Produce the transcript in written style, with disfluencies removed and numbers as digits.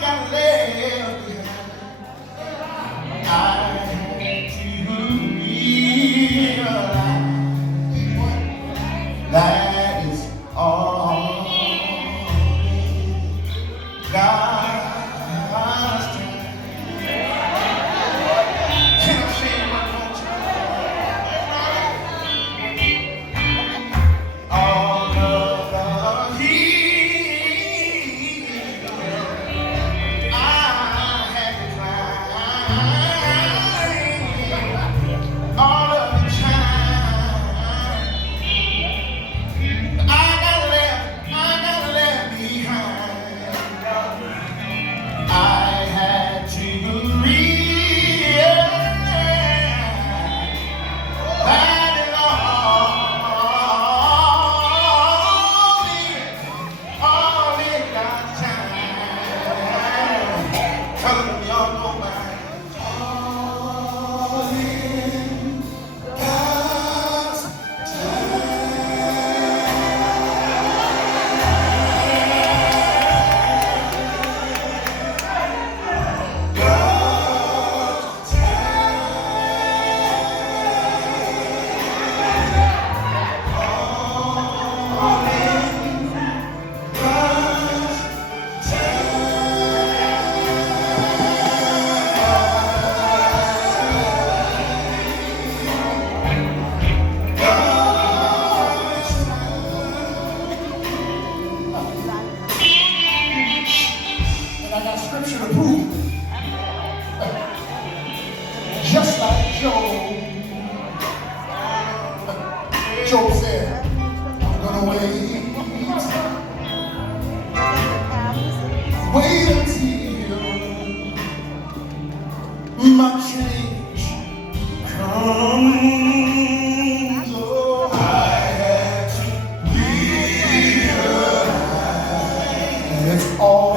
got left behind. I had to realize that is all God's time. Can I say it one more time? All of the hills I had to climb, all of the time I got left behind. I had to realize that it all in God's time. Tell them y'all know mine. All in God's and I got scripture to prove it. Just like Job said, I'm gonna wait until my change comes. Oh, I had to realize it's all